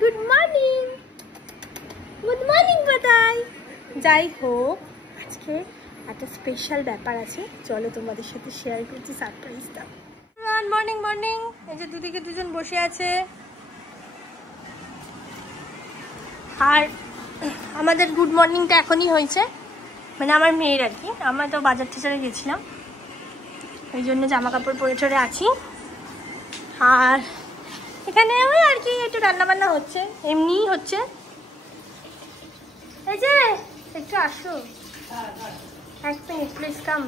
Good morning, good morning বাদাই। যাই হোক, আজকে একটা স্পেশাল ব্যাপার আছে, চলো তোমাদের সাথে শেয়ার করছি সারপ্রাইজটা। মর্নিং মর্নিং, এই যে দুদিকে দুজন বসে আছে, আর আমাদের গুড মর্নিংটা এখনই হয়েছে, মানে আমার মেয়ের আর কি। আমরা তো বাজার টিচারে গেছিলাম, ওই জন্য জামা কাপড় পরে টরে আছি। আর এখানে ওই আর কি একটু রান্নাবান্না হচ্ছে, এমনিই হচ্ছে। এই যে একটু আসো, এক মিনিট প্লিজ কাম।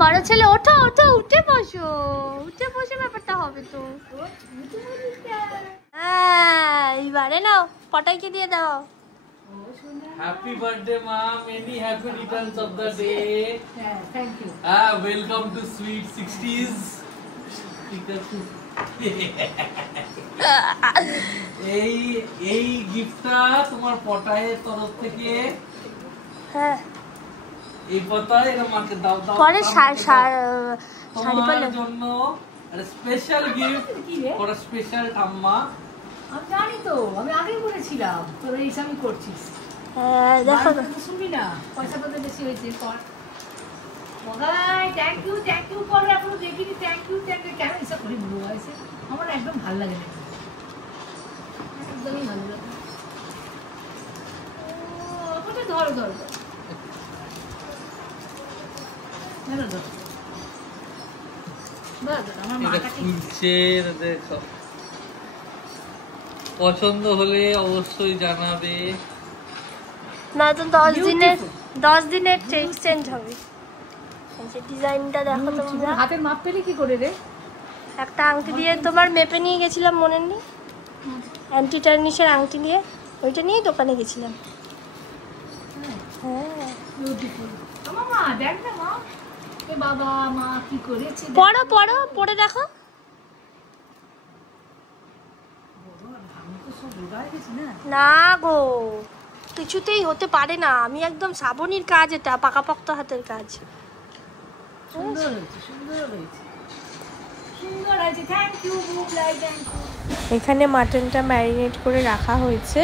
বড় ছেলে ওঠো ওঠো, উঠে বসো, উঠে বসে ব্যাপারটা হবে তো। হ্যাঁ, এইবারে নাও, পটাইকে দিয়ে দাও। Happy birthday, mom. Many happy returns of the day. Yeah, thank you. Welcome to Sweet 60s. এই গিফটটা তোমার পটায়ের তরফ থেকে। হ্যাঁ, এই পটায় এর মাকে দাও দাও। পরে তোমার জন্য একটা special gift for a special ঠাম্মা। আমি জানি তো, আমি আগেই বলেছিলাম তোরা এইসবই করছিস। হ্যাঁ দেখো, শুনবি না, পয়সা কত বেশি হয়েছে কর। মগাই থ্যাংক ইউ করে এখনো দেখিনি। থ্যাংক ইউ কেন এসব করি বুড়ো বয়সে? আমার একদম ভালো লাগে না, একদমই ভালো লাগে। ওটা ধরো ধরো ধরো ধরো। আমার মাটা খুলছে, দেখো পছন্দ হলে অবশ্যই জানাবে। না তো 10 দিনের এক্সচেঞ্জ হবে। ডিজাইনটা দেখো তোমরা। হাতের মাপ পেলে কি করে রে? একটা আংটি দিয়ে তোমার মেপে নিয়ে গেছিলাম, মনে নেই? অ্যান্টি টার্নিশের আংটি দিয়ে, ওইটা নিয়েই দোকানে গেছিলাম। হ্যাঁ, বিউটিফুল। আমার মা দেখ না মা, এ বাবা মা কি করেছে। পড়ো পড়ো, পড়ে দেখো। না গো, কিছুতেই হতে পারে না। আমি একদম শ্রাবণীর কাজ, এটা পাকাপোক্ত হাতের কাজ। সুন্দর হয়েছে, সুন্দর হয়েছে, সুন্দর হয়েছে। Thank you Bublai, thank you. এখানে মাটনটা ম্যারিনেট করে রাখা হয়েছে,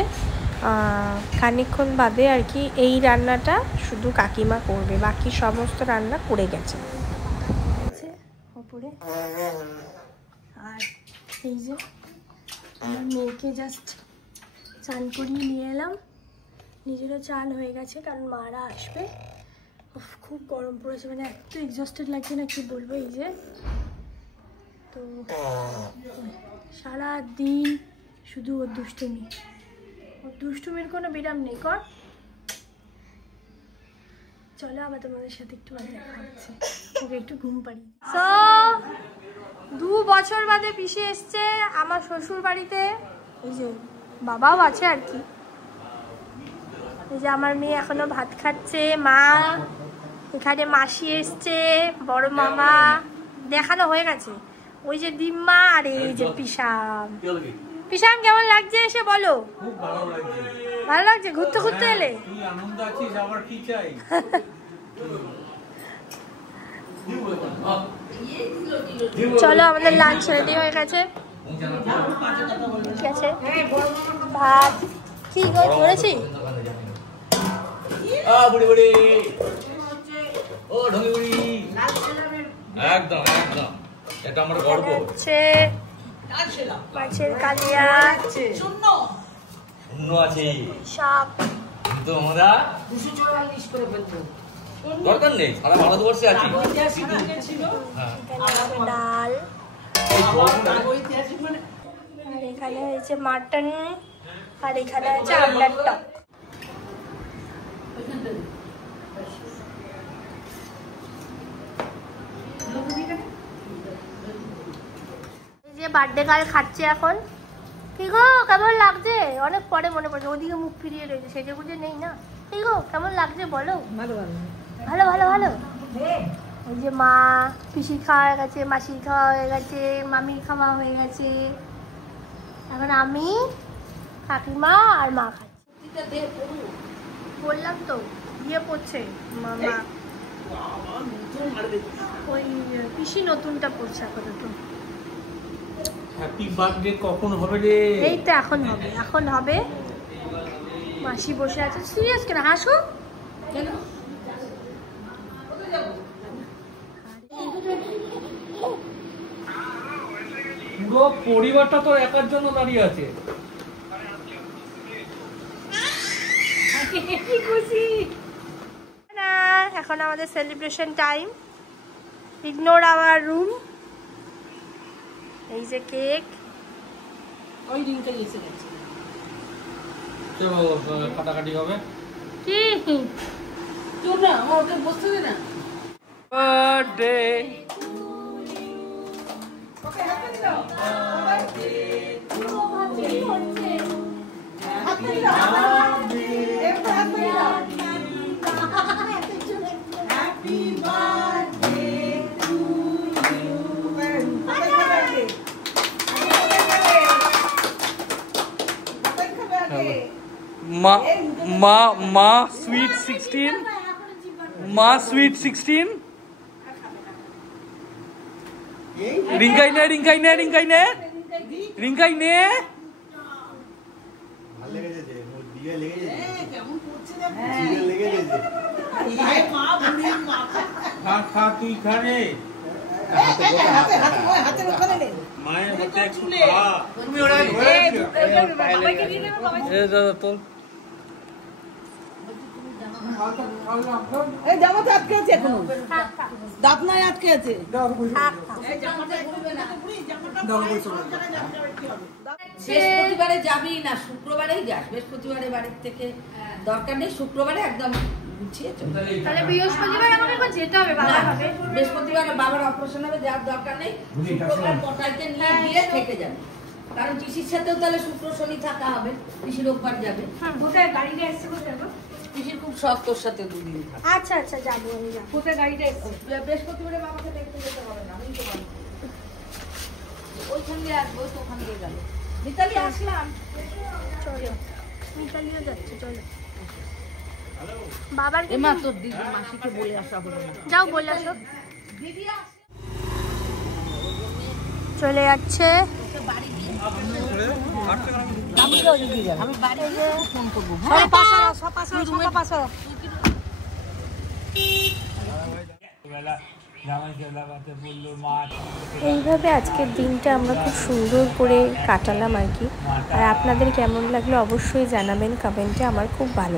খানিকক্ষণ বাদে আর কি। এই রান্নাটা শুধু কাকিমা করবে, বাকি সমস্ত রান্না করে গেছে ওপরে। আর এই যে আমার মেয়েকে জাস্ট চান করিয়ে নিয়ে এলাম, নিজেরও চান হয়ে গেছে, কারণ মারা আসবে। খুব গরম পড়েছে, মানে এত এক্সস্টেড লাগছে না, কি বলবো। এই যে তো সারা দিন শুধু ওর দুষ্টুমি, ওর দুষ্টুমির কোনো বিরাম নেই। কর, চলো আবার তোমাদের সাথে একটু দেখা হচ্ছে, ওকে একটু ঘুম পাড়ি। 2 বছর বাদে পিসে এসছে আমার শ্বশুর বাড়িতে। এই যে বাবাও আছে আর কি। এই যে আমার মেয়ে এখনো ভাত খাচ্ছে, মা এখানে, মাসি এসছে, বড় মামা দেখানো হয়ে গেছে, ওই যে দিম্মা, আর এই যে পিসাম। পিসাম কেমন লাগছে এসে বলো? খুব ভালো লাগছে। ভালো লাগছে? ঘুরতে ঘুরতে এলে? তুই আনন্দ আছিস, আবার কি চাই? চলো, আমাদের লাঞ্চ রেডি হয়ে গেছে। ঠিক আছে, ভাত কি করেছি? বুড়ি বুড়ি, ও ঢঙ্গি বুড়ি, একদম একদম, এটা আমার গর্ব। হচ্ছে মাছের কালিয়া, অন্য আছে শাক, কিন্তু আমরা 244 করে ফেলবো। দরকার নেই, সারা ভারতবর্ষে আছি। ডাল, আর এখানে হয়েছে মাটন, আর এখানে হচ্ছে আমলার টক। যে বার্থডে গার্ল খাচ্ছে এখন। কি গো কেমন লাগছে? অনেক পরে মনে পড়ছে, ওদিকে মুখ ফিরিয়ে রয়েছে, সেজে গুজে নেই না। কি গো কেমন লাগছে বলো? ভালো ভালো ভালো ভালো ভালো। ওই যে মা, পিসি খাওয়া হয়ে গেছে, মাসির খাওয়া হয়ে গেছে, মামির খাওয়া হয়ে গেছে, এখন আমি, কাকিমা আর মা খাচ্ছি। বললাম তো বিয়ে পড়ছে মামা, ওই পিসি নতুনটা পড়ছে আপাতত। হ্যাপি বার্থডে কখন হবে রে? এই তো এখন হবে। মাসি বসে আছে। সিরিয়াস কেন হাসো? কেন? পুরো পরিবারটা তো একার জন্য দাঁড়িয়ে আছে। খুশি না, এখন আমাদের celebration time. Ignore our room. এই যে কেক। ওই দিনটা এসে গেছে। চলো কাটাকাটি হবে। কি চল না, ওকে বসতে দে না। বার্থডে ওকে হাতে দাও। Birthday to you. হাতে দাও। একটু হাতে দাও। Happy birthday to you. মা সুইট 16, মা সুইট 16। রিঙ্কাই নে রিঙ্কাই নে রিঙ্কাই নে রিঙ্কাই নে। ভালো লেগেছে যে মোর দিয়ে লেগেছে কেমন করছে দেখ। দিয়ে লেগেছে যে এই মা বুড়ি মা। খা তুই খা রে। হাতের ওখানে নে। মায়ের হাতে একটু খা। তুমি ওরা বাবাকে দিয়ে দেবে, বাবাকে। এ দাদা তোল। এই জামাতে আটকে আছে এখনো। দাঁত নাই আটকে আছে। বৃহস্পতিবারে যাবি না শুক্রবারেই যাস। বৃহস্পতিবারে বাড়ির থেকে দরকার নেই, শুক্রবারে একদম গুছিয়ে চল। তাহলে বৃহস্পতিবার আমাকে একবার যেতে হবে, বাবা হবে। বৃহস্পতিবারে বাবার অপারেশন হবে, যার দরকার নেই। শুক্রবার পটাইতে নিয়ে গিয়ে থেকে যাবে, কারণ টিসির সাথেও তাহলে শুক্র শনি থাকা হবে। টিসি রোববার যাবে। কোথায় গাড়িটা এসছে? কোথায় গো? টিসির খুব শখ তোর সাথে দুদিন থাকবে। আচ্ছা আচ্ছা, যাবো আমি যাবো। কোথায় গাড়িটা এসছে? বৃহস্পতিবারে বাবাকে দেখতে যেতে হবে না, আমি তো পারি। ওইখান দিয়ে আসবো, তো ওখান দিয়ে গেল। মিতালি আসলাম। চলো, মিতালিও যাচ্ছে, চলো। বাবার এমা তোর দিদি মাসিকে বলে আসা হলো না। যাও বলে আসো। দিদি আসে। চলে যাচ্ছে। আমি বাড়ি গিয়ে ফোন করবো। এইভাবে আজকের দিনটা আমরা খুব সুন্দর করে কাটালাম আর কি। আর আপনাদের কেমন লাগলো অবশ্যই জানাবেন কমেন্টে। আমার খুব ভালো